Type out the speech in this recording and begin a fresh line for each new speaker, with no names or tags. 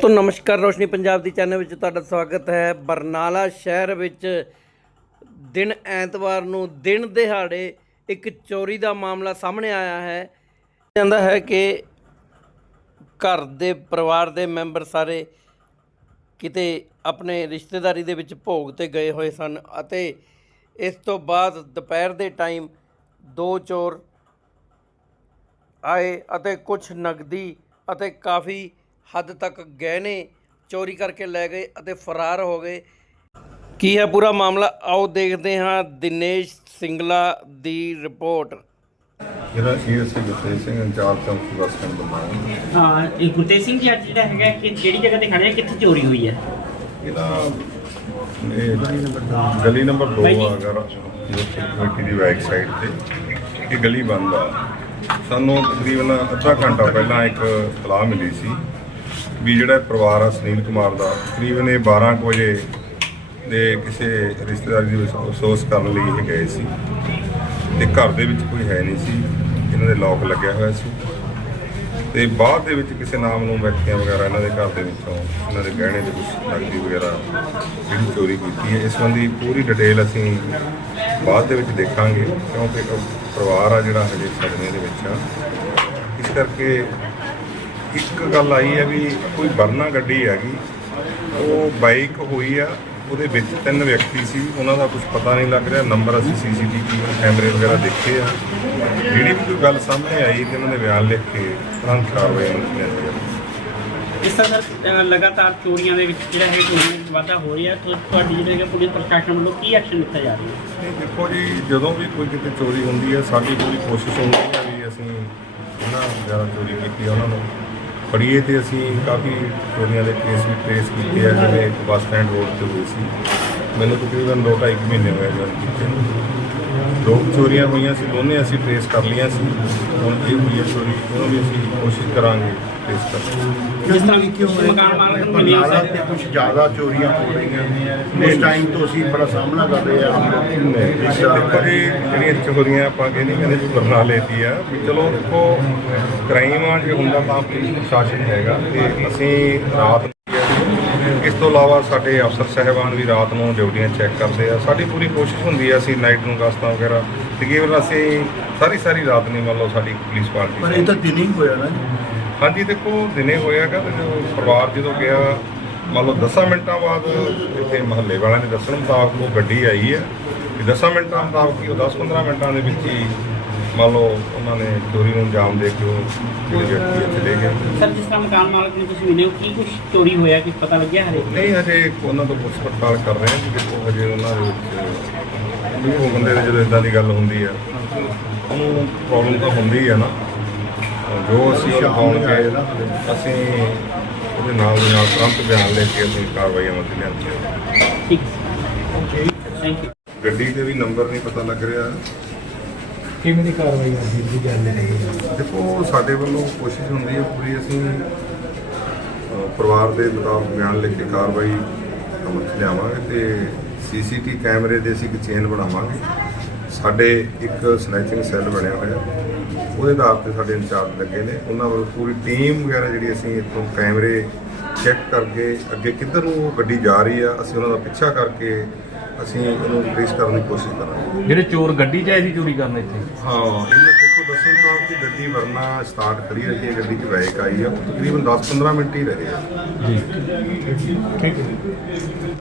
ਤੋਂ ਨਮਸਕਾਰ ਰੋਸ਼ਨੀ ਪੰਜਾਬ ਦੀ ਚੈਨਲ ਵਿੱਚ ਤੁਹਾਡਾ ਸਵਾਗਤ ਹੈ। ਬਰਨਾਲਾ ਸ਼ਹਿਰ ਵਿੱਚ ਦਿਨ ਐਤਵਾਰ ਨੂੰ ਦਿਨ ਦਿਹਾੜੇ ਇੱਕ ਚੋਰੀ ਦਾ ਮਾਮਲਾ ਸਾਹਮਣੇ ਆਇਆ ਹੈ। ਜਾਂਦਾ ਹੈ ਕਿ ਘਰ ਦੇ ਪਰਿਵਾਰ ਦੇ ਮੈਂਬਰ ਸਾਰੇ ਕਿਤੇ ਆਪਣੇ ਰਿਸ਼ਤੇਦਾਰੀ ਦੇ ਵਿੱਚ ਭੋਗ ਤੇ ਗਏ ਹੋਏ ਸਨ ਅਤੇ ਇਸ ਤੋਂ ਬਾਅਦ ਦੁਪਹਿਰ ਦੇ ਟਾਈਮ ਦੋ ਚੋਰ ਆਏ ਅਤੇ ਕੁਝ ਨਗਦੀ ਅਤੇ ਕਾਫੀ ਹੱਦ ਤੱਕ ਗਹਿਣੇ ਚੋਰੀ ਕਰਕੇ ਲੈ ਗਏ ਅਤੇ ਫਰਾਰ ਹੋ ਗਏ। ਕੀ ਹੈ ਪੂਰਾ ਮਾਮਲਾ? ਆਓ ਦੇਖਦੇ ਹਾਂ ਦਿਨੇਸ਼ ਸਿੰਗਲਾ ਦੀ ਰਿਪੋਰਟ।
ਜਿਹੜਾ ਸੀ ਅਸੀਂ ਗੁਰਤੇਜ ਸਿੰਘ ਇੰਚਾਰਜ ਚੌਂਕੀ ਬੱਸ ਸਟੈਂਡ
ਹਾਂ। ਇਹ ਗੁਰਤੇਜ ਸਿੰਘ ਜੀ ਅੱਜ ਜਿਹੜਾ ਹੈਗਾ ਕਿ ਜਿਹੜੀ ਜਗ੍ਹਾ ਤੇ ਖੜੇ ਆ ਕਿੱਥੇ ਚੋਰੀ ਹੋਈ ਹੈ?
ਇਹਦਾ ਇਹ ਗਲੀ ਨੰਬਰ 2
ਬਾਈ ਜੀ।
ਆ ਅਗਰ ਕਮੇਟੀ ਦੀ ਬੈਕ ਸਾਈਡ ਤੇ ਇਹ ਗਲੀ ਬੰਦ ਆ। ਸਾਨੂੰ ਤਕਰੀਬਨ ਅੱਧਾ ਘੰਟਾ ਪਹਿਲਾਂ ਇੱਕ ਸਲਾਹ ਮਿਲੀ ਸੀ ਵੀ ਜਿਹੜਾ ਪਰਿਵਾਰ ਆ ਸੁਨੀਲ ਕੁਮਾਰ ਦਾ, ਤਕਰੀਬਨ ਇਹ 12 ਕੁ ਵਜੇ ਦੇ ਕਿਸੇ ਰਿਸ਼ਤੇਦਾਰੀ ਦੀ ਅਫਸੋਸ ਕਰਨ ਲਈ ਇਹ ਗਏ ਸੀ। ਤੇ ਘਰ ਦੇ ਵਿੱਚ ਕੋਈ ਹੈ ਨਹੀਂ ਸੀ, ਇਹਨਾਂ ਦੇ ਲੋਕ ਲੱਗਿਆ ਹੋਇਆ ਸੀ। ਤੇ ਬਾਅਦ ਦੇ ਵਿੱਚ ਕਿਸੇ ਨਾਮ ਨੂੰ ਵਿਅਕਤੀਆਂ ਵਗੈਰਾ ਇਹਨਾਂ ਦੇ ਘਰ ਦੇ ਵਿੱਚੋਂ, ਇਹਨਾਂ ਦੇ ਗਹਿਣੇ ਦੇ ਕੁਝ ਨਕਦੀ ਵਗੈਰਾ ਜਿਹੜੀ ਚੋਰੀ ਕੀਤੀ ਹੈ। ਇਸ ਸੰਬੰਧੀ ਪੂਰੀ ਡਿਟੇਲ ਅਸੀਂ ਬਾਅਦ ਦੇ ਵਿੱਚ ਦੇਖਾਂਗੇ, ਕਿਉਂਕਿ ਇੱਕ ਪਰਿਵਾਰ ਆ ਜਿਹੜਾ ਹਜੇ ਸਦਮੇ ਦੇ ਵਿੱਚ ਆ। ਇਸ ਕਰਕੇ ਇੱਕ ਗੱਲ ਆਈ ਹੈ ਵੀ ਕੋਈ ਵਰਨਾ ਗੱਡੀ ਹੈਗੀ ਉਹ ਬਾਈਕ ਹੋਈ ਆ ਉਹਦੇ ਵਿੱਚ ਤਿੰਨ ਵਿਅਕਤੀ ਸੀ ਉਹਨਾਂ ਦਾ ਕੁਝ ਪਤਾ ਨਹੀਂ ਲੱਗ ਰਿਹਾ ਨੰਬਰ ਅਸੀਂ ਸੀਸੀਟੀਵੀ ਕੈਮਰੇ ਵਗੈਰਾ ਦੇਖੇ ਆ। ਜਿਹੜੀ ਵੀ ਕੋਈ ਗੱਲ ਸਾਹਮਣੇ ਆਈ ਤੇ ਉਹਨਾਂ ਦੇ ਬਿਆਨ ਲਿਖ ਕੇ ਤੁਰੰਤ ਕਾਰਵਾਈ ਕੀਤੀ
ਇਸ ਤਰ੍ਹਾਂ ਲਗਾਤਾਰ ਚੋਰੀਆਂ ਦੇ ਵਿੱਚ ਜਿਹੜਾ ਹੈ ਚੋਰੀਆਂ ਵਿੱਚ ਵਾਧਾ ਹੋ ਰਿਹਾ ਤੁਹਾ- ਤੁਹਾਡੀ ਜਿਹੜੀ ਪੁਲਿਸ ਪ੍ਰਸ਼ਾਸਨ ਵੱਲੋਂ ਕੀ ਐਕਸ਼ਨ ਲਿੱਤਾ ਜਾ ਰਿਹਾ? ਹੈ
ਨਹੀਂ ਦੇਖੋ ਜੀ ਜਦੋਂ ਵੀ ਕੋਈ ਕਿਤੇ ਚੋਰੀ ਹੁੰਦੀ ਹੈ ਸਾਡੀ ਪੂਰੀ ਕੋਸ਼ਿਸ਼ ਹੁੰਦੀ ਹੈ ਵੀ ਅਸੀਂ ਇਹਨਾਂ ਜ਼ਿਆਦਾ ਚੋਰੀ ਕੀਤੀ ਉਹਨਾਂ ਨੂੰ। ਫੜੀਏ ਤੇ ਅਸੀਂ ਕਾਫੀ ਚੋਰੀਆਂ ਦੇ ਕੇਸ ਵੀ ਟ੍ਰੇਸ ਕੀਤੇ ਆ, ਜਿਵੇਂ ਇੱਕ ਬੱਸ ਸਟੈਂਡ ਰੋਡ ਤੇ ਹੋਈ ਸੀ ਮੈਨੂੰ ਤਕਰੀਬਨ ਦੋ ਢਾਈ ਕੁ ਮਹੀਨੇ ਹੋਏ ਜਨ ਕੀਤੇ ਨੂੰ। ਦੋ ਚੋਰੀਆਂ ਹੋਈਆਂ ਸੀ ਦੋਨੇ ਅਸੀਂ ਟ੍ਰੇਸ ਕਰ ਲਈਆਂ ਸੀ। ਹੁਣ ਇਹ ਹੋਈ ਹੈ ਚੋਰੀ ਉਹਨੂੰ ਵੀ ਅਸੀਂ ਕੋਸ਼ਿਸ਼ ਕਰਾਂਗੇ ਟ੍ਰੇਸ ਕਰਨ
ਜਿਸ ਤਰ੍ਹਾਂ ਮਕਾਨ ਮਾਲਕ ਨੂੰ ਸਰ
ਤੇ ਕੁਝ ਜ਼ਿਆਦਾ ਚੋਰੀਆਂ ਹੋ ਰਹੀਆਂ ਨੇ। ਉਸ ਟਾਈਮ ਤੋਂ ਅਸੀਂ ਬੜਾ ਸਾਹਮਣਾ ਕਰ ਰਹੇ ਆ
ਦੇਖੋ ਜੀ ਜਿਹੜੀਆਂ ਚੋਰੀਆਂ ਆਪਾਂ ਕਹਿੰਦੇ ਕਹਿੰਦੇ ਵੀ ਬਰਨਾਲੇ ਦੀ ਆ। ਵੀ ਚਲੋ ਦੇਖੋ ਕ੍ਰਾਈਮ ਆ ਜੇ ਹੁੰਦਾ ਤਾਂ ਪੁਲਿਸ ਪ੍ਰਸ਼ਾਸਨ ਹੈਗਾ ਤੇ ਅਸੀਂ ਰਾਤ ਇਸ ਤੋਂ ਇਲਾਵਾ ਸਾਡੇ ਅਫਸਰ ਸਹਿਬਾਨ ਵੀ ਰਾਤ ਨੂੰ ਡਿਊਟੀਆਂ ਚੈੱਕ ਕਰਦੇ ਆ। ਸਾਡੀ ਪੂਰੀ ਕੋਸ਼ਿਸ਼ ਹੁੰਦੀ ਹੈ ਅਸੀਂ ਨਾਈਟ ਨੂੰ ਗਸਤਾਂ ਵਗੈਰਾ ਤਕਰੀਬਨ ਅਸੀਂ ਸਾਰੀ ਸਾਰੀ ਰਾਤ ਨਹੀਂ ਮੰਨ ਲਓ ਸਾਡੀ ਪੁਲਿਸ ਪਾਰਟੀ
ਪਰ ਇਹ ਤਾਂ ਦਿਨ ਹੀ ਹੋਇਆ ਨਾ।
ਹਾਂਜੀ ਦੇਖੋ ਦਿਨੇ ਹੋਇਆਗਾ ਤੇ ਜਦੋਂ ਪਰਿਵਾਰ ਜਦੋਂ ਗਿਆ ਮੰਨ ਲਓ 10 ਮਿੰਟਾਂ ਬਾਅਦ ਇੱਥੇ ਮਹੱਲੇ ਵਾਲਿਆਂ ਦੇ ਦੱਸਣ ਮੁਤਾਬਕ ਉਹ ਗੱਡੀ ਆਈ ਹੈ ਤੇ 10 ਮਿੰਟਾਂ ਮੁਤਾਬਕ ਹੀ ਉਹ 10-15 ਮਿੰਟਾਂ ਦੇ ਵਿੱਚ ਹੀ ਮੰਨ ਲਓ ਉਹਨਾਂ ਨੇ ਚੋਰੀ ਨੂੰ ਅੰਜਾਮ ਦੇ ਕੇ ਉਹ ਜਿਹੜੇ ਵਿਅਕਤੀ ਆ ਚਲੇ ਗਏ
ਸਰ ਜਿਸ ਤਰ੍ਹਾਂ ਮਕਾਨ ਮਾਲਕ ਨੂੰ ਤੁਸੀਂ ਮਿਲੇ ਹੋ ਕੀ ਕੁਝ ਚੋਰੀ ਹੋਇਆ ਕਿ ਪਤਾ ਲੱਗਿਆ ਹਰੇ
ਨਹੀਂ ਹਜੇ ਉਹਨਾਂ ਤੋਂ ਪੁੱਛ ਪੜਤਾਲ ਕਰ ਰਹੇ ਹਾਂ ਕਿ ਦੇਖੋ ਹਜੇ ਉਹਨਾਂ ਦੇ ਵਿੱਚ ਉਹ ਬੰਦੇ ਦੇ ਜਦੋਂ ਇਦਾਂ ਦੀ ਗੱਲ ਹੁੰਦੀ ਆ ਉਹਨੂੰ ਪ੍ਰੋਬਲਮ ਤਾਂ ਹੁੰਦੀ ਆ ਨਾ। ਜੋ ਅਸੀਂ ਉਹ ਪਾਉਣ ਕੇ ਅਸੀਂ ਉਹਦੇ ਨਾਲ ਦੇ ਨਾਲ ਤੁਰੰਤ ਬਿਆਨ ਲੈ ਕੇ ਅਸੀਂ ਕਾਰਵਾਈ ਅਮਲ 'ਚ ਲਿਆਂਦੀ ਹੈ।
ਠੀਕ ਥੈਂਕ ਯੂ
ਗੱਡੀ ਦੇ ਵੀ ਨੰਬਰ ਨਹੀਂ ਪਤਾ ਲੱਗ ਰਿਹਾ।
ਕਿਵੇਂ ਦੀ ਕਾਰਵਾਈ ਆਉਂਦੀ ਦੀ ਗੱਲ
ਦੇਖੋ ਸਾਡੇ ਵੱਲੋਂ ਕੋਸ਼ਿਸ਼ ਹੁੰਦੀ ਹੈ ਪੂਰੀ ਅਸੀਂ ਅ, ਪਰਿਵਾਰ ਦੇ ਮੁਤਾਬਕ ਬਿਆਨ ਲਿਖ ਕੇ ਕਾਰਵਾਈ ਅਮਲ 'ਚ ਲਿਆਵਾਂਗੇ ਤੇ ਸੀਸੀਟੀ ਕੈਮਰੇ ਦੇ ਅਸੀਂ ਇੱਕ ਚੇਨ ਬਣਾਵਾਂਗੇ। ਸਾਡੇ ਇੱਕ ਸਨੈਚਿੰਗ ਸੈੱਲ ਬਣਿਆ ਹੋਇਆ। ਉਹਦੇ ਆਧਾਰ ਤੇ ਸਾਡੇ ਇੰਚਾਰਜ ਲੱਗੇ ਨੇ। ਉਹਨਾਂ ਵੱਲੋਂ ਪੂਰੀ ਟੀਮ ਵਗੈਰਾ ਜਿਹੜੀ ਅਸੀਂ ਇੱਥੋਂ ਕੈਮਰੇ ਚੈੱਕ ਕਰਕੇ ਅੱਗੇ ਕਿੱਧਰ ਨੂੰ ਗੱਡੀ ਜਾ ਰਹੀ ਆ ਅਸੀਂ ਉਹਨਾਂ ਦਾ ਪਿੱਛਾ ਕਰਕੇ ਅਸੀਂ ਉਹਨੂੰ ਟ੍ਰੇਸ ਕਰਨ ਦੀ ਕੋਸ਼ਿਸ਼ ਕਰਾਂਗੇ।
ਜਿਹੜੇ ਚੋਰ ਗੱਡੀ 'ਚ ਆਏ ਸੀ ਚੋਰੀ ਕਰਨ ਇੱਥੇ?
ਹਾਂ ਇਹਨਾਂ ਦੇਖੋ ਦੱਸਣ ਤਾਂ ਕਿ ਗੱਡੀ ਵਰਨਾ ਸਟਾਰਟ ਕਰੀ ਰਹੀ ਹੈ ਗੱਡੀ 'ਚ ਬੈਕ ਆਈ ਆ। ਤਕਰੀਬਨ 10-15 ਮਿੰਟ ਹੀ ਰਹੇ ਆ।
ਜੀ। ਠੀਕ ਹੈ।